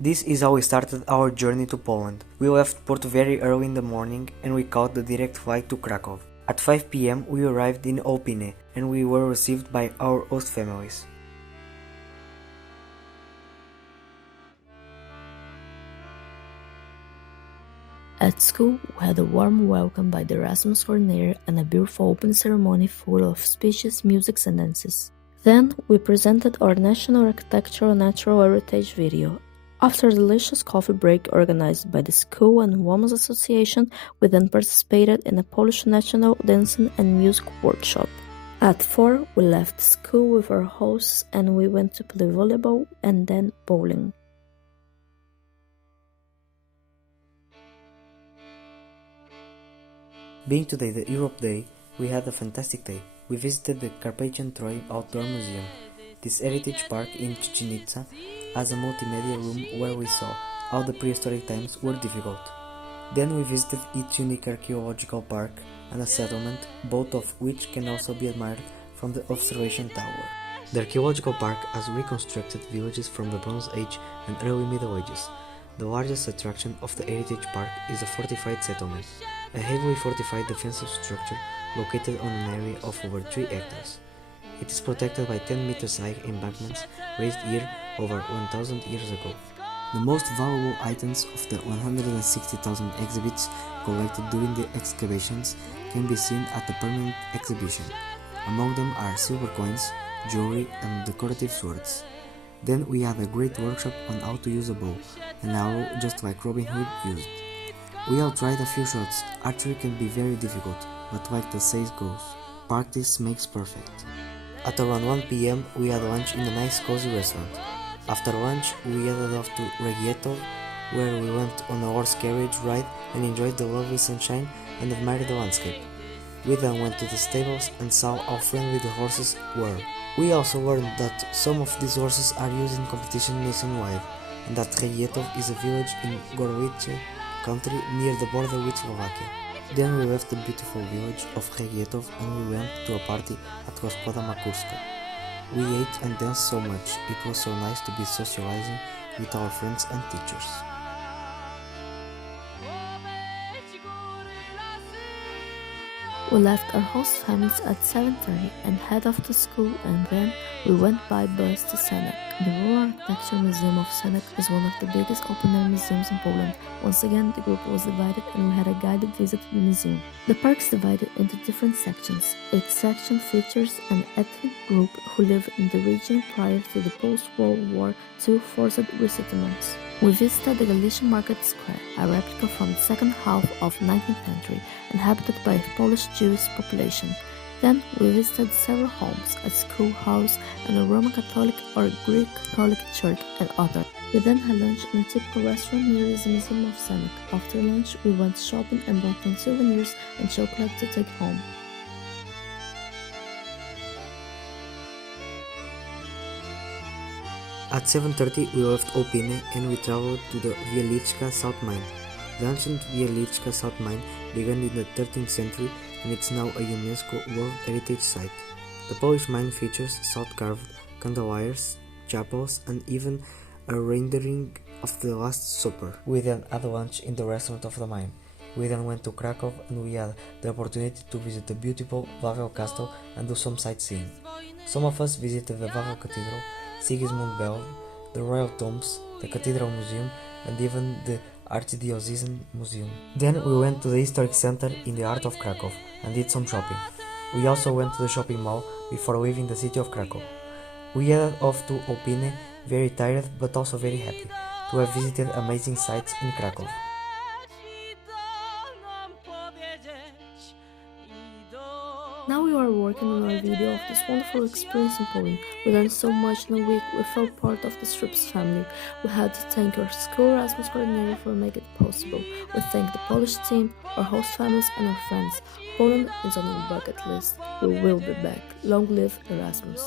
This is how we started our journey to Poland. We left Porto very early in the morning and we caught the direct flight to Krakow. At 5 p.m. we arrived in Opine and we were received by our host families. At school, we had a warm welcome by the Erasmus coordinator and a beautiful opening ceremony full of speeches, music, and dances. Then, we presented our National Architectural Natural Heritage video. After a delicious coffee break organized by the school and Women's Association, we then participated in a Polish national dancing and music workshop. At 4, we left school with our hosts and we went to play volleyball and then bowling. Being today the Europe Day, we had a fantastic day. We visited the Carpathian Troy Outdoor Museum. This heritage park in Chichen Itza has a multimedia room where we saw how the prehistoric times were difficult. Then we visited its unique archaeological park and a settlement, both of which can also be admired from the observation tower. The archaeological park has reconstructed villages from the Bronze Age and early Middle Ages. The largest attraction of the heritage park is a fortified settlement, a heavily fortified defensive structure located on an area of over 3 hectares. It is protected by 10 meters high embankments raised here over 1,000 years ago. The most valuable items of the 160,000 exhibits collected during the excavations can be seen at the permanent exhibition. Among them are silver coins, jewelry, and decorative swords. Then we had a great workshop on how to use a bow, an arrow just like Robin Hood used. We all tried a few shots. Archery can be very difficult, but like the saying goes, practice makes perfect. At around 1 p.m. we had lunch in a nice cozy restaurant. After lunch we headed off to Regietov, where we went on a horse carriage ride and enjoyed the lovely sunshine and admired the landscape. We then went to the stables and saw how friendly the horses were. We also learned that some of these horses are used in competition nationwide, and that Regietov is a village in Gorovice country near the border with Slovakia. Then we left the beautiful village of Regietov and we went to a party at Gospoda Makurska. We ate and danced so much, it was so nice to be socializing with our friends and teachers. We left our host families at 7:30 and head off to school, and then we went by bus to Senek. The Rural Architecture Museum of Senek is one of the biggest open-air museums in Poland. Once again, the group was divided and we had a guided visit to the museum. The park is divided into different sections. Each section features an ethnic group who lived in the region prior to the post-World War II forced resettlements. We visited the Galician Market Square, a replica from the second half of the 19th century, inhabited by a Polish Jewish population. Then we visited several homes, a schoolhouse, and a Roman Catholic or Greek Catholic church and others. We then had lunch in a typical restaurant near the Museum of Senek. After lunch, we went shopping and bought some souvenirs and chocolate to take home. At 7:30 we left Opine and we traveled to the Wieliczka Salt Mine. The ancient Wieliczka Salt Mine began in the 13th century and it's now a UNESCO World Heritage Site. The Polish mine features salt-carved candelabres, chapels, and even a rendering of the Last Supper. We then had lunch in the restaurant of the mine. We then went to Krakow and we had the opportunity to visit the beautiful Wawel Castle and do some sightseeing. Some of us visited the Wawel Cathedral, Sigismund Bell, the Royal Tombs, the Cathedral Museum, and even the Archdiocesan Museum. Then we went to the Historic Center in the heart of Krakow and did some shopping. We also went to the shopping mall before leaving the city of Krakow. We headed off to Opine, very tired but also very happy to have visited amazing sites in Krakow. Now we are working on our video of this wonderful experience in Poland. We learned so much in a week, we felt part of the trip's family. We had to thank our school Erasmus coordinator for making it possible. We thank the Polish team, our host families and our friends. Poland is on our bucket list. We will be back. Long live Erasmus!